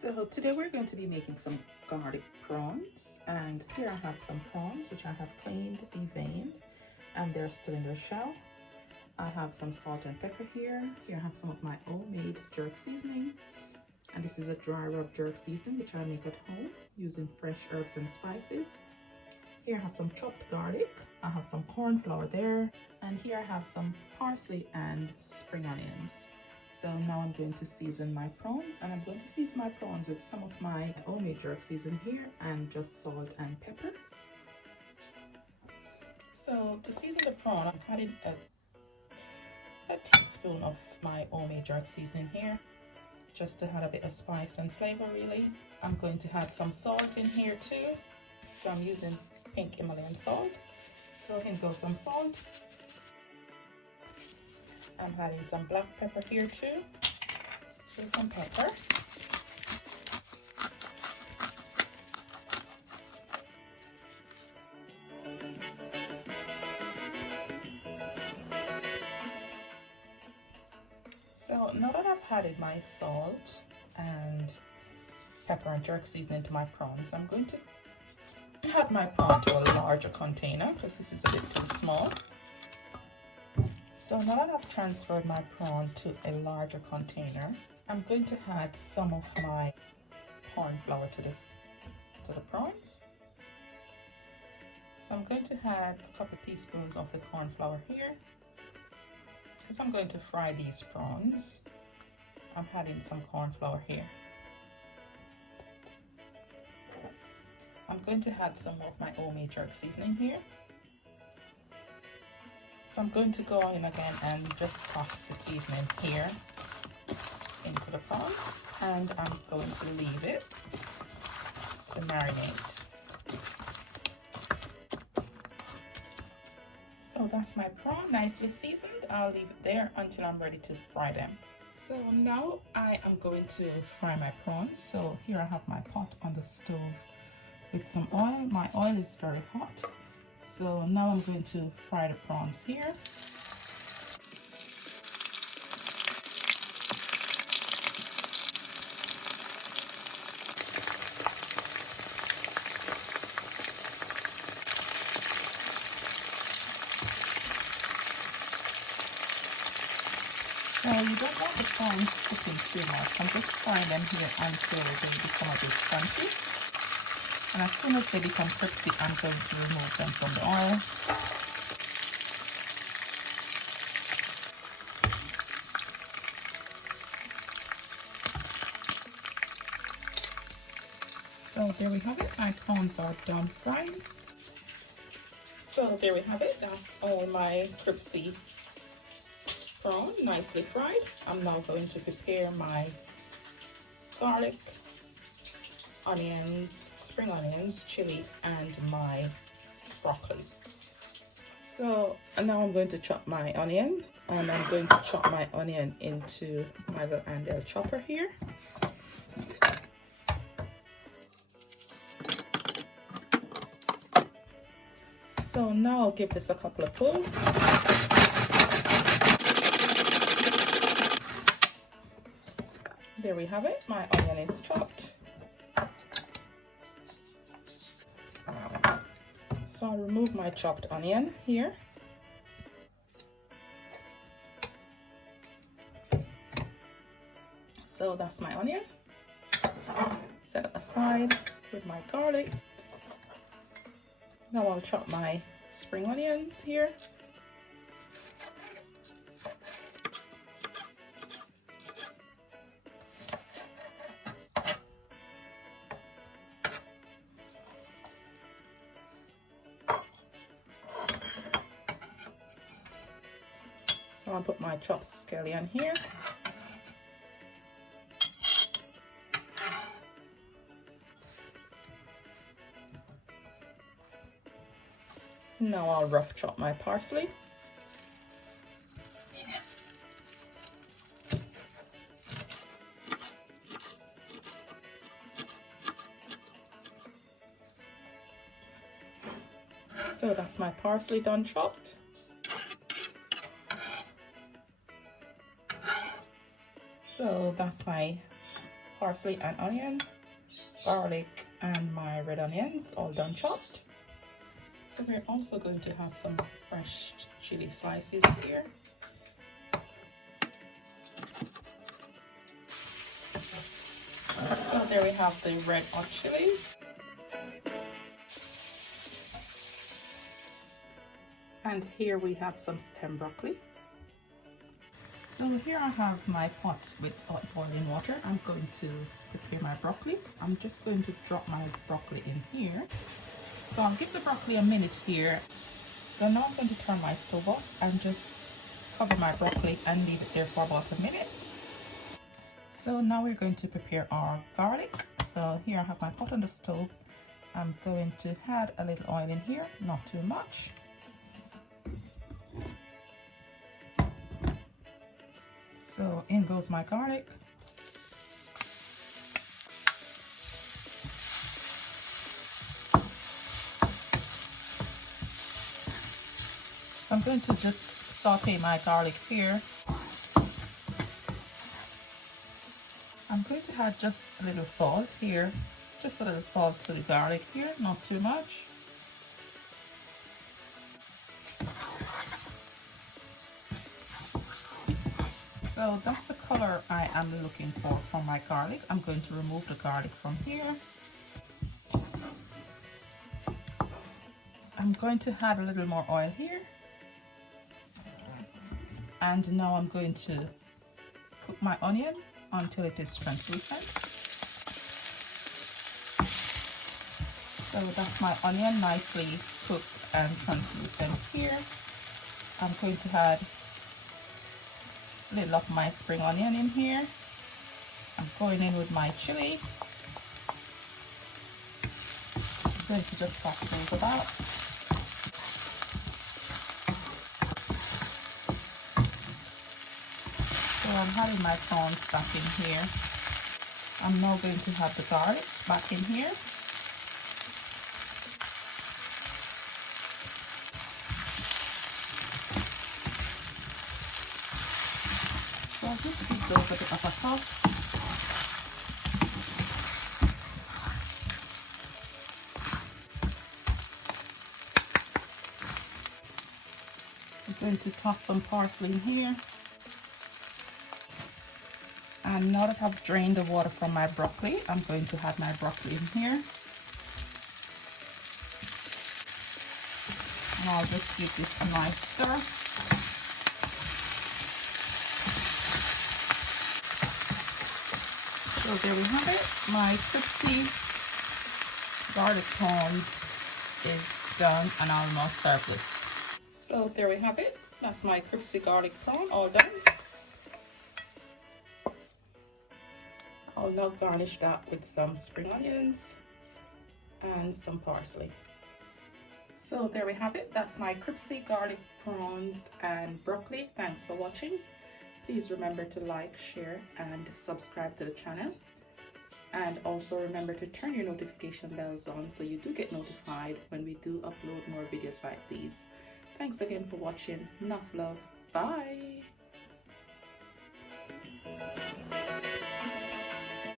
So today we're going to be making some garlic prawns, and here I have some prawns which I have cleaned, deveined, and they're still in their shell. I have some salt and pepper here. Here I have some of my homemade jerk seasoning, and this is a dry rub jerk seasoning which I make at home using fresh herbs and spices. Here I have some chopped garlic. I have some corn flour there, and here I have some parsley and spring onions. So now I'm going to season my prawns, and I'm going to season my prawns with some of my homemade jerk season here and just salt and pepper. So to season the prawn, I've added a teaspoon of my homemade jerk seasoning here, just to add a bit of spice and flavor really. I'm going to add some salt in here too. So I'm using pink Himalayan salt. So in goes some salt. I'm adding some black pepper here too. So some pepper. So now that I've added my salt and pepper and jerk seasoning to my prawns, I'm going to add my prawn to a larger container because this is a bit too small. So now that I've transferred my prawn to a larger container, I'm going to add some of my corn flour to the prawns. So I'm going to add a couple of teaspoons of the corn flour here. Because I'm going to fry these prawns, I'm adding some corn flour here. I'm going to add some of my homemade jerk seasoning here. So I'm going to go in again and just toss the seasoning here into the prawns, and I'm going to leave it to marinate. So that's my prawn, nicely seasoned. I'll leave it there until I'm ready to fry them. So now I am going to fry my prawns. So here I have my pot on the stove with some oil. My oil is very hot. So now I'm going to fry the prawns here. So you don't want the prawns cooking too much. I'm just frying them here until they become a bit crunchy. And as soon as they become crispy, I'm going to remove them from the oil. So there we have it, my prawns are done frying. So there we have it, that's all my crispy prawn, nicely fried. I'm now going to prepare my garlic, onions, spring onions, chili, and my broccoli. So now I'm going to chop my onion, and I'm going to chop my onion into my little handheld chopper here. So now I'll give this a couple of pulls. There we have it, my onion is chopped. So I'll remove my chopped onion here. So that's my onion. Set it aside with my garlic. Now I'll chop my spring onions here. So I'll put my chopped scallion here. Now I'll rough chop my parsley. So that's my parsley done chopped. So that's my parsley and onion, garlic and my red onions all done chopped. So we're also going to have some fresh chili slices here. So there we have the red hot chilies. And here we have some stem broccoli. So here I have my pot with hot boiling water. I'm going to prepare my broccoli. I'm just going to drop my broccoli in here. So I'll give the broccoli a minute here. So now I'm going to turn my stove off and just cover my broccoli and leave it there for about a minute. So now we're going to prepare our garlic. So here I have my pot on the stove. I'm going to add a little oil in here, not too much. So in goes my garlic. I'm going to just saute my garlic here. I'm going to add just a little salt here, just a little salt to the garlic here, not too much. So that's the color I am looking for my garlic. I'm going to remove the garlic from here. I'm going to add a little more oil here. And now I'm going to cook my onion until it is translucent. So that's my onion nicely cooked and translucent here. I'm going to add a little of my spring onion in here. I'm going in with my chili. I'm going to just toss those about. So I'm having my prawns back in here. I'm now going to have the garlic back in here. So I'll just give those a bit of a toss. I'm going to toss some parsley in here. And now that I've drained the water from my broccoli, I'm going to add my broccoli in here. And I'll just give this a nice stir. So there we have it. My crispy garlic prawns is done, and I'll now serve this. So there we have it. That's my crispy garlic prawn all done. I'll now garnish that with some spring onions and some parsley. So there we have it. That's my crispy garlic prawns and broccoli. Thanks for watching. Please remember to like, share and subscribe to the channel. And also remember to turn your notification bells on so you do get notified when we do upload more videos like these. Thanks again for watching. Nuff love. Bye.